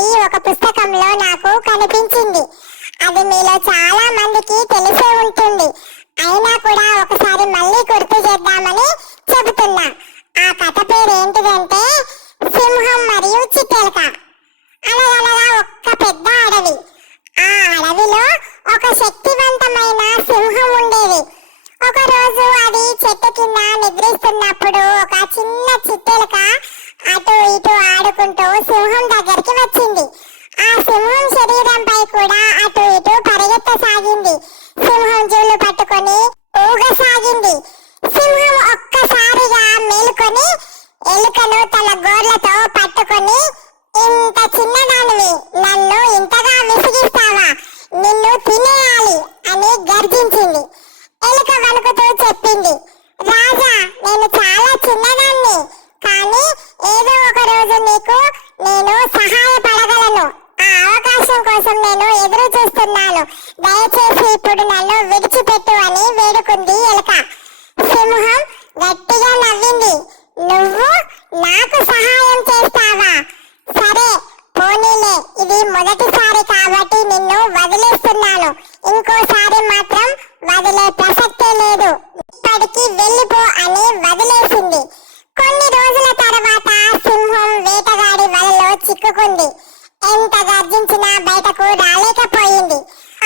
ఒకటి ఒక పుస్తకంలో నాకు కనిపించింది. అది మీలో చాలా మందికి తెలిసే ఉంటుంది. అయినా కూడా ఒకసారి మళ్ళీ గుర్తు చేద్దామని చెబుతున్నా. ఆ కథ పేరు ఏంటిదంటే సింహం మరియు చిట్టెలక అనగనగా ఒక్క పెద్ద అడవి. ఆ అడవిలో ఒక శక్తివంతమైన సింహం ఉండేది. ఒకరోజు అది చెట్టు కింద నిద్రిస్తున్నప్పుడు ఒక చిన్న చిట్టెలక పరిగెత్తుకుంటూ సింహం దగ్గరికి వచ్చింది. ఆ సింహం శరీరంపై కూడా అటు ఇటు పరిగెత్తసాగింది. సింహం జూలు పట్టుకొని ఊగసాగింది. సింహం ఒక్కసారిగా మేలుకొని ఎలుకను తన గోర్లతో పట్టుకొని ఇంత చిన్నదానివి నన్ను ఇంతగా విసిగిస్తావా నిన్ను తినేయాలి అని గర్జించింది ఎలుక వణుకుతూ చెప్పింది రాజా నేను చాలా చిన్నదాన్ని కానీ ఏదో ఒక రోజు నీకు నేను సహాయపడగలను ఆ అవకాశం కోసం నేను ఎదురు చూస్తున్నాను. దయచేసి ఇప్పుడు నన్ను విడిచిపెట్టు అని వేడుకుంది ఎలుక. సింహం గట్టిగా నవ్వింది. నువ్వు నాకు సహాయం చేస్తావా? సరే పోనీలే. ఇది మొదటిసారి కాబట్టి నిన్ను వదిలేస్తున్నాను. ఇంకోసారి మాత్రం వదిలే ప్రసక్తే లేదు. ఇప్పటికి వెళ్ళిపో అని వదిలేసింది. కొన్ని రోజుల తర్వాత సింహం వేటగాడి వలలో చిక్కుకుంది. ఎంత గర్జించినా బయటకు రాలేకపోయింది.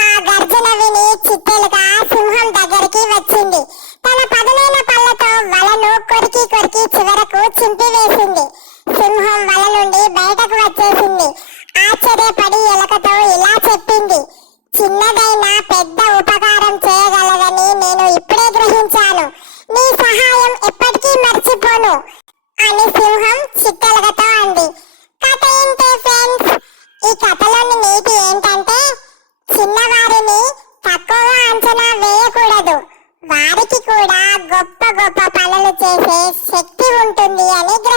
ఆ గర్జన విని చిట్టెలుగా సింహం దగ్గరికి వచ్చింది. తన పదునైన పళ్ళతో వలను కొరికి కొరికి చివరకు చింపివేసింది. సింహం వల నుండి బయట గొప్ప గొప్ప పనులు చేసే శక్తి ఉంటుంది అని గ్రహించాలి